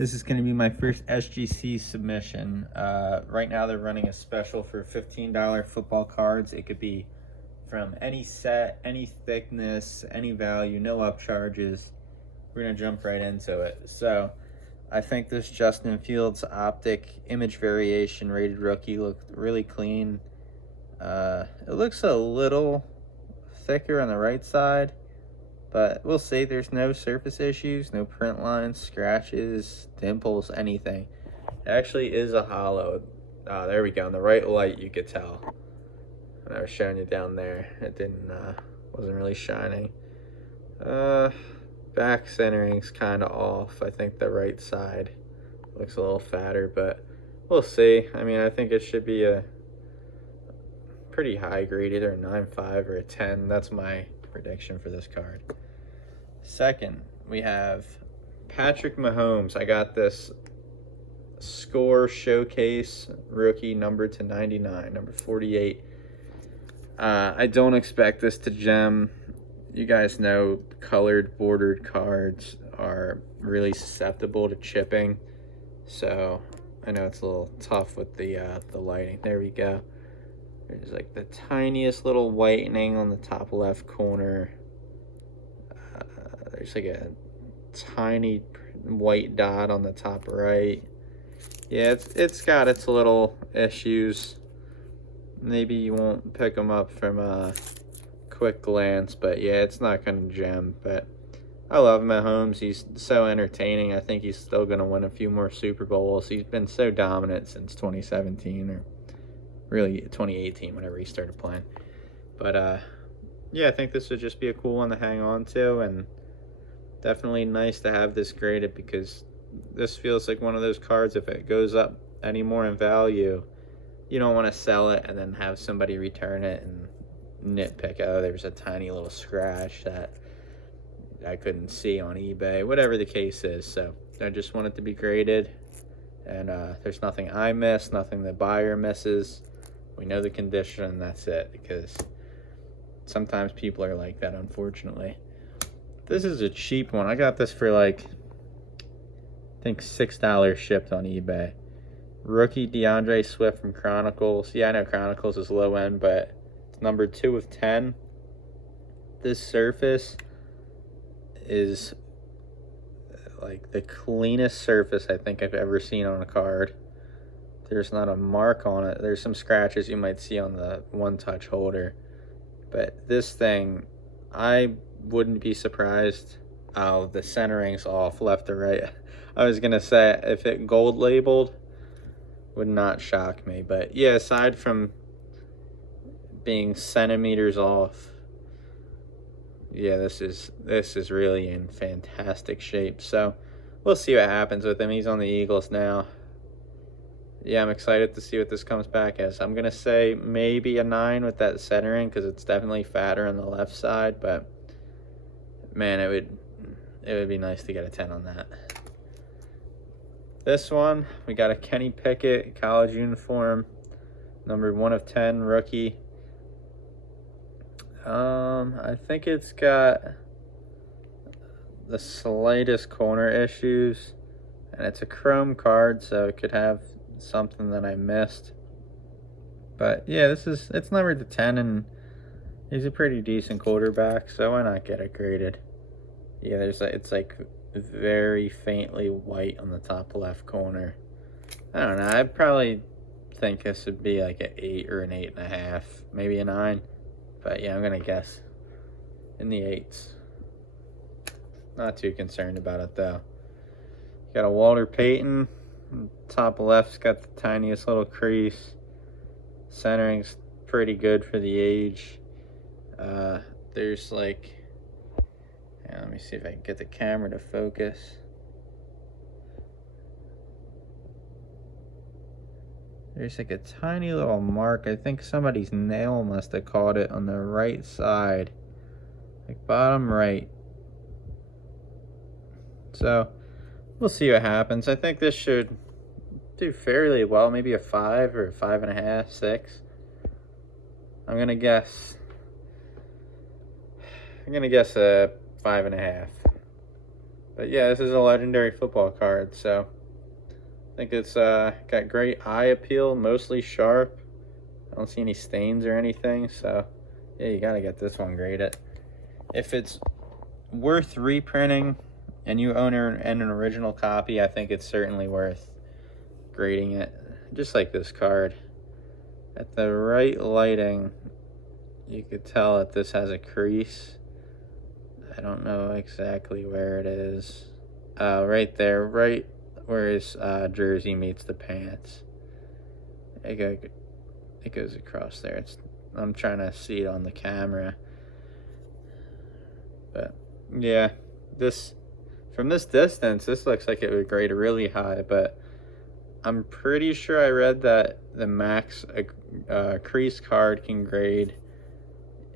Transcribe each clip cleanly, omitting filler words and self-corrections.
This is going to be my first SGC submission. Right now they're running a special for $15 football cards. It could be from any set, any thickness, any value, no upcharges. We're going to jump right into it. So I think this Justin Fields optic image variation rated rookie looked really clean. It looks a little thicker on the right side, but we'll see. There's no surface issues, no print lines, scratches, dimples, anything. It actually is a hollow. There we go. In the right light, you could tell. When I was showing you down there, it wasn't really shining. Back centering's kind of off. I think the right side looks a little fatter, but we'll see. I mean, I think it should be a pretty high grade, either a 9.5 or a 10. That's my prediction for this card. Second, we have Patrick Mahomes. I got this Score Showcase rookie numbered to 99, number 48. I don't expect this to gem. You guys know colored bordered cards are really susceptible to chipping, so I know it's a little tough with the lighting. There we go. There's like the tiniest little whitening on the top left corner. There's like a tiny white dot on the top right. Yeah, it's got its little issues. Maybe you won't pick them up from a quick glance, but yeah, it's not going to gem. But I love Mahomes. He's so entertaining. I think he's still going to win a few more Super Bowls. He's been so dominant since 2017, or really 2018, whenever he started playing. But yeah, I think this would just be a cool one to hang on to, and definitely nice to have this graded, because this feels like one of those cards, if it goes up any more in value, you don't want to sell it and then have somebody return it and nitpick, oh, there's a tiny little scratch that I couldn't see on eBay, whatever the case is. So I just want it to be graded, and there's nothing I miss, nothing the buyer misses. We know the condition, and that's it, because sometimes people are like that, unfortunately. This is a cheap one. I got this for like, I think $6 shipped on eBay. Rookie DeAndre Swift from Chronicles. Yeah, I know Chronicles is low end, but it's number 2 of 10. This surface is like the cleanest surface I think I've ever seen on a card. There's not a mark on it. There's some scratches you might see on the one-touch holder, but this thing, I wouldn't be surprised. Oh, the centering's off left to right. I was gonna say, if it gold labeled, would not shock me. But yeah, aside from being centimeters off, yeah, this is really in fantastic shape. So we'll see what happens with him. He's on the Eagles now. Yeah, I'm excited to see what this comes back as. I'm gonna say maybe a 9 with that centering, because it's definitely fatter on the left side, but man, it would be nice to get a 10 on that. This one, we got a Kenny Pickett college uniform, number 1 of 10 rookie. I think it's got the slightest corner issues, and it's a chrome card, so it could have something that I missed. But yeah, it's numbered to 10, and he's a pretty decent quarterback, so why not get it graded? Yeah, it's like very faintly white on the top left corner. I don't know, I'd probably think this would be like an 8 or an 8.5, maybe a 9. But yeah, I'm gonna guess in the 8s. Not too concerned about it though. Got a Walter Payton. Top left's got the tiniest little crease. Centering's pretty good for the age. There's like, yeah, let me see if I can get the camera to focus. There's like a tiny little mark. I think somebody's nail must have caught it on the right side, like bottom right. So we'll see what happens. I think this should do fairly well, maybe a 5 or a 5.5, 6. I'm gonna guess a 5.5. But yeah, this is a legendary football card, so I think it's got great eye appeal, mostly sharp. I don't see any stains or anything, so yeah, you gotta get this one graded. If it's worth reprinting and you own an original copy, I think it's certainly worth grading it. Just like this card. At the right lighting, you could tell that this has a crease. I don't know exactly where it is. Right there, right where his jersey meets the pants. It goes across there. I'm trying to see it on the camera. But yeah, from this distance, this looks like it would grade really high, but I'm pretty sure I read that the max crease card can grade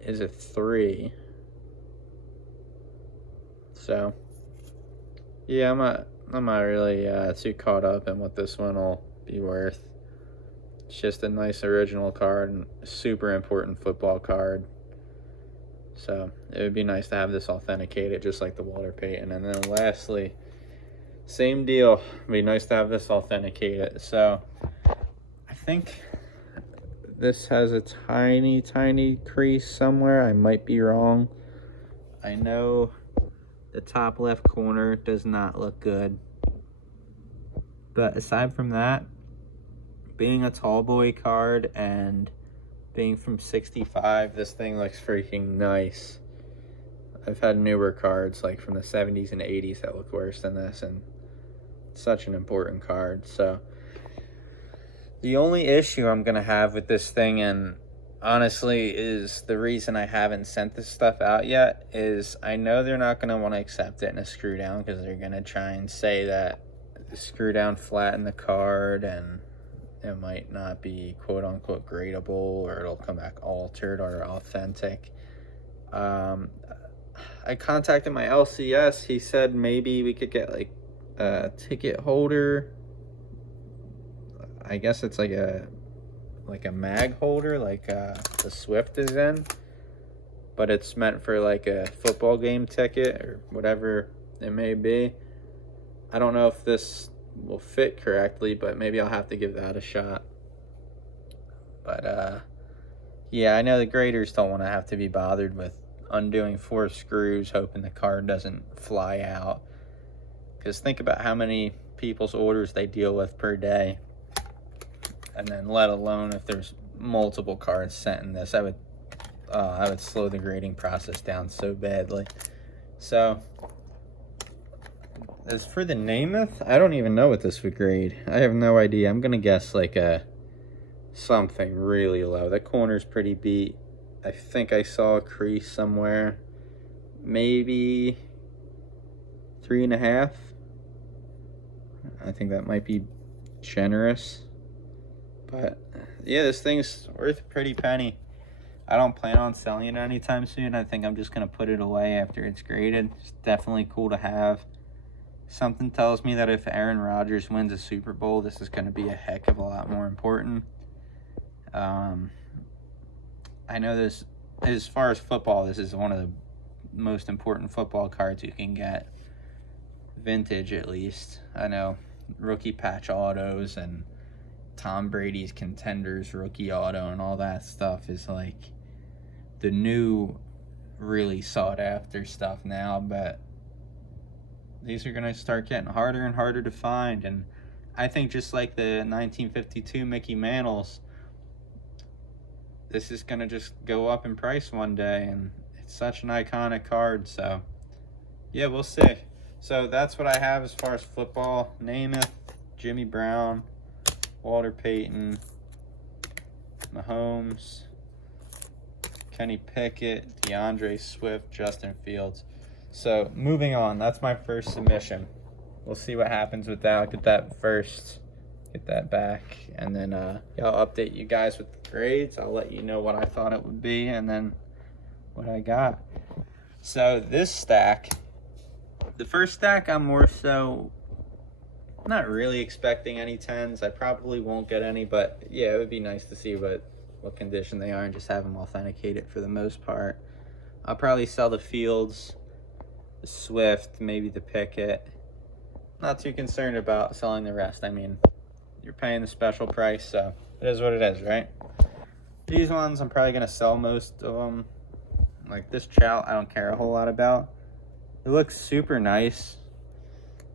is a 3. So yeah, I'm not really too caught up in what this one will be worth. It's just a nice original card and a super important football card. So it would be nice to have this authenticated, just like the Walter Payton. And then lastly, same deal. It'd be nice to have this authenticated. So I think this has a tiny, tiny crease somewhere. I might be wrong. I know the top left corner does not look good. But aside from that, being a tall boy card and being from 65, this thing looks freaking nice. I've had newer cards like from the 70s and 80s that look worse than this, and it's such an important card. So the only issue I'm gonna have with this thing, and honestly is the reason I haven't sent this stuff out yet, is I know they're not gonna want to accept it in a screw down because they're gonna try and say that the screw down flattened the card and it might not be quote unquote gradable, or it'll come back altered or authentic. I contacted my LCS. He said maybe we could get like a ticket holder. I guess it's like a mag holder, like the Swift is in, but it's meant for like a football game ticket or whatever it may be. I don't know if this will fit correctly, but maybe I'll have to give that a shot. But yeah, I know the graders don't want to have to be bothered with undoing 4 screws hoping the card doesn't fly out, because think about how many people's orders they deal with per day, and then let alone if there's multiple cards sent in this, I would slow the grading process down so badly. So as for the Namath, I don't even know what this would grade. I have no idea. I'm gonna guess like something really low. That corner's pretty beat. I think I saw a crease somewhere. Maybe 3.5. I think that might be generous. But yeah, this thing's worth a pretty penny. I don't plan on selling it anytime soon. I think I'm just gonna put it away after it's graded. It's definitely cool to have. Something tells me that if Aaron Rodgers wins a Super Bowl, this is going to be a heck of a lot more important. I know this, as far as football, this is one of the most important football cards you can get. Vintage, at least. I know rookie patch autos and Tom Brady's Contenders rookie auto and all that stuff is like the new, really sought after stuff now, but these are going to start getting harder and harder to find. And I think just like the 1952 Mickey Mantles, this is going to just go up in price one day, and it's such an iconic card. So yeah, we'll see. So that's what I have as far as football. Namath, Jimmy Brown, Walter Payton, Mahomes, Kenny Pickett, DeAndre Swift, Justin Fields. So moving on, that's my first submission. We'll see what happens with that. I'll get that first, get that back, and then I'll update you guys with the grades. I'll let you know what I thought it would be and then what I got. So this stack, the first stack, I'm more so not really expecting any 10s. I probably won't get any, but yeah, it would be nice to see what condition they are and just have them authenticated for the most part. I'll probably sell the Fields, the Swift, maybe the Picket. Not too concerned about selling the rest. I mean, you're paying the special price, so it is what it is, right? These ones, I'm probably going to sell most of them. Like this Chout, I don't care a whole lot about. It looks super nice.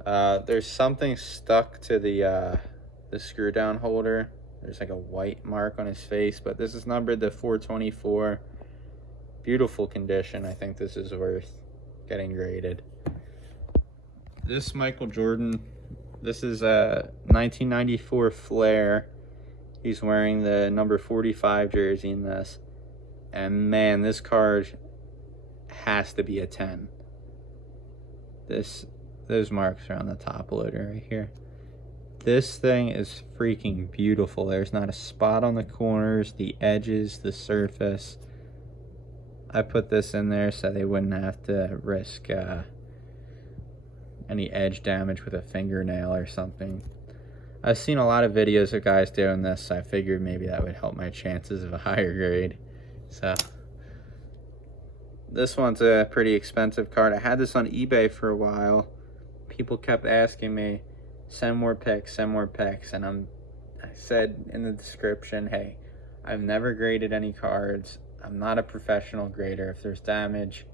There's something stuck to the screw down holder. There's like a white mark on his face, but this is numbered to 424. Beautiful condition. I think this is worth getting graded. This Michael Jordan, this is a 1994 Flair. He's wearing the number 45 jersey in this. And man, this card has to be a 10. Those marks are on the top loader right here. This thing is freaking beautiful. There's not a spot on the corners, the edges, the surface. I put this in there so they wouldn't have to risk any edge damage with a fingernail or something. I've seen a lot of videos of guys doing this, so I figured maybe that would help my chances of a higher grade. So this one's a pretty expensive card. I had this on eBay for a while. People kept asking me, send more pics, and I said in the description, hey, I've never graded any cards. I'm not a professional grader. If there's damage,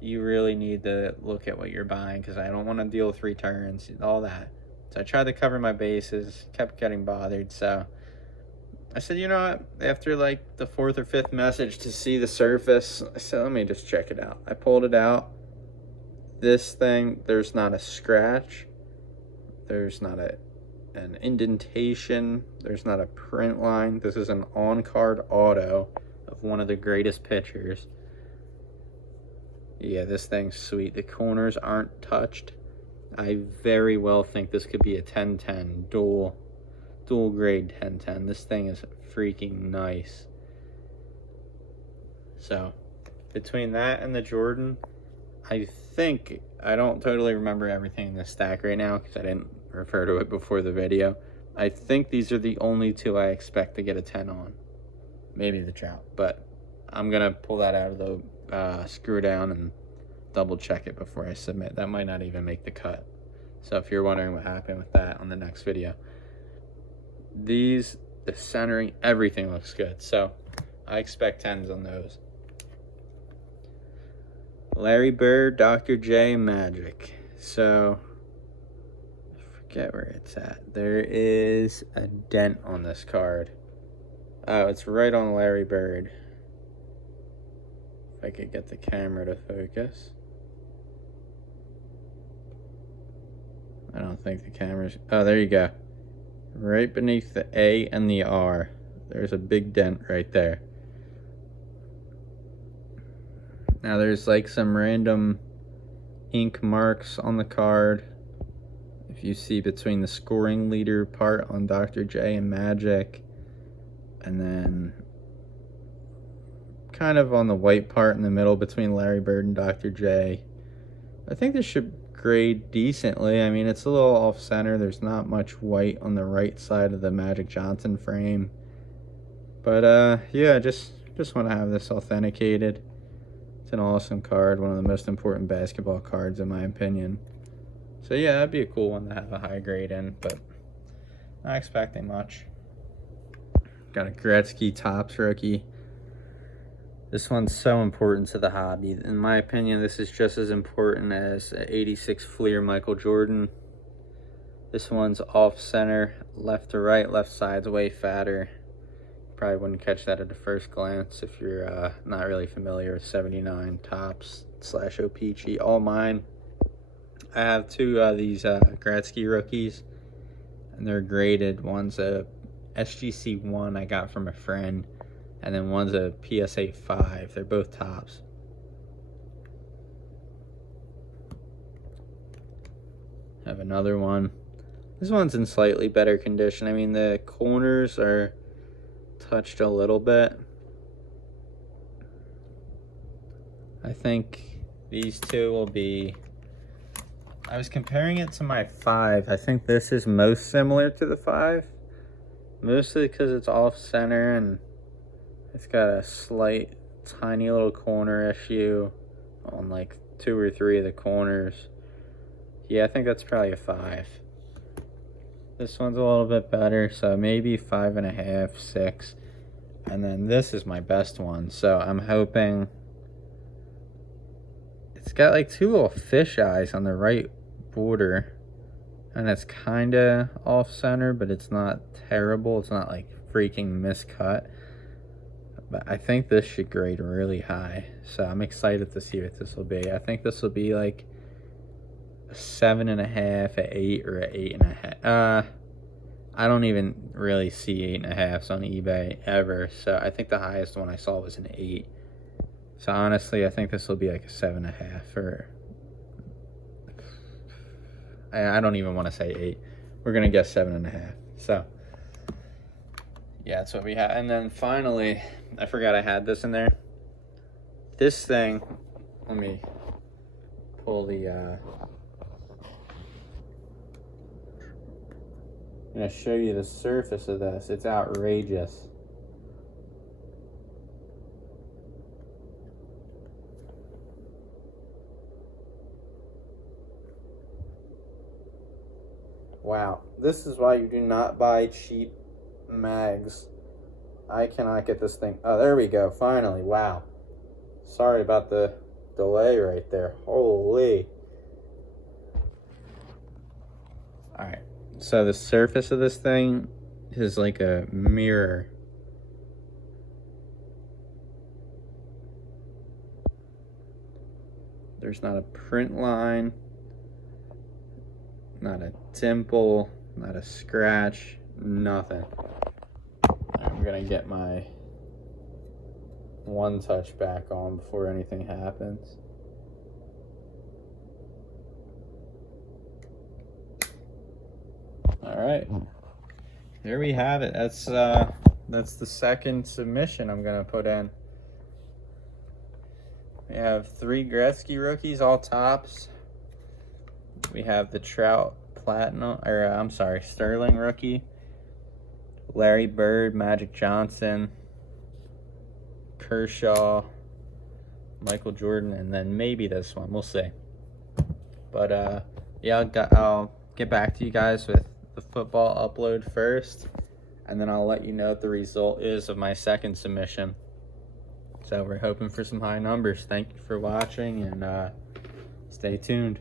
you really need to look at what you're buying, because I don't want to deal with returns, all that. So I tried to cover my bases, kept getting bothered. So I said, you know what? After like the 4th or 5th message to see the surface, I said, let me just check it out. I pulled it out. This thing, there's not a scratch. There's not an indentation. There's not a print line. This is an on-card auto of one of the greatest pitchers. Yeah, this thing's sweet. The corners aren't touched. I very well think this could be a 1010 dual grade 1010. This thing is freaking nice. So between that and the Jordan, I don't totally remember everything in this stack right now because I didn't refer to it before the video. I think these are the only two I expect to get a 10 on. Maybe the Trout, but I'm gonna pull that out of the screw down and double check it before I submit. That might not even make the cut. So if you're wondering what happened with that on the next video, the centering, everything looks good. So I expect 10s on those. Larry Bird, Dr. J, Magic. So I forget where it's at. There is a dent on this card. Oh, it's right on Larry Bird. If I could get the camera to focus. I don't think the camera's... Oh, there you go. Right beneath the A and the R. There's a big dent right there. Now there's like some random ink marks on the card. If you see between the scoring leader part on Dr. J and Magic, and then kind of on the white part in the middle between Larry Bird and Dr. J. I think this should grade decently. I mean, it's a little off center. There's not much white on the right side of the Magic Johnson frame. But yeah, just want to have this authenticated. It's an awesome card, one of the most important basketball cards in my opinion. So yeah, that'd be a cool one to have a high grade in, but not expecting much. Got a Gretzky Topps rookie. This one's so important to the hobby. In my opinion, this is just as important as an 86 Fleer Michael Jordan. This one's off center, left to right, left side's way fatter. Probably wouldn't catch that at a first glance if you're not really familiar with 79 Topps / OPG. All mine. I have two of these Gretzky rookies, and they're graded. One's a SGC 1 I got from a friend, and then one's a PSA 5. They're both Topps. Have another one. This one's in slightly better condition. I mean, the corners are touched a little bit. I think these two will be... I was comparing it to my 5. I think this is most similar to the 5. Mostly because it's off center and it's got a slight, tiny little corner issue on like 2 or 3 of the corners. Yeah, I think that's probably a 5. This one's a little bit better, so maybe 5.5, 6. And then this is my best one, so I'm hoping... It's got like 2 little fish eyes on the right border, and it's kind of off center, but it's not terrible. It's not like freaking miscut. But I think this should grade really high, so I'm excited to see what this will be. I think this will be like a 7.5, an 8, or an 8.5. I don't even really see 8.5s on eBay ever, so I think the highest one I saw was an 8. So honestly, I think this will be like a 7.5, or I don't even want to say 8. We're gonna guess 7.5. So yeah, that's what we have. And then finally, I forgot I had this in there. This thing, let me pull the I'm gonna show you the surface of this. It's outrageous. Wow, this is why you do not buy cheap mags. I cannot get this thing. Oh, there we go, finally. Wow. Sorry about the delay right there. Holy. Alright, so the surface of this thing is like a mirror. There's not a print line, not a dimple, not a scratch, nothing. I'm gonna get my one touch back on before anything happens. All right, there we have it. That's the second submission I'm gonna put in. We have 3 Gretzky rookies, all tops. We have the Trout Platinum, or I'm sorry, Sterling rookie, Larry Bird, Magic Johnson, Kershaw, Michael Jordan, and then maybe this one. We'll see. But yeah, I'll get back to you guys with the football upload first, and then I'll let you know what the result is of my second submission. So we're hoping for some high numbers. Thank you for watching, and stay tuned.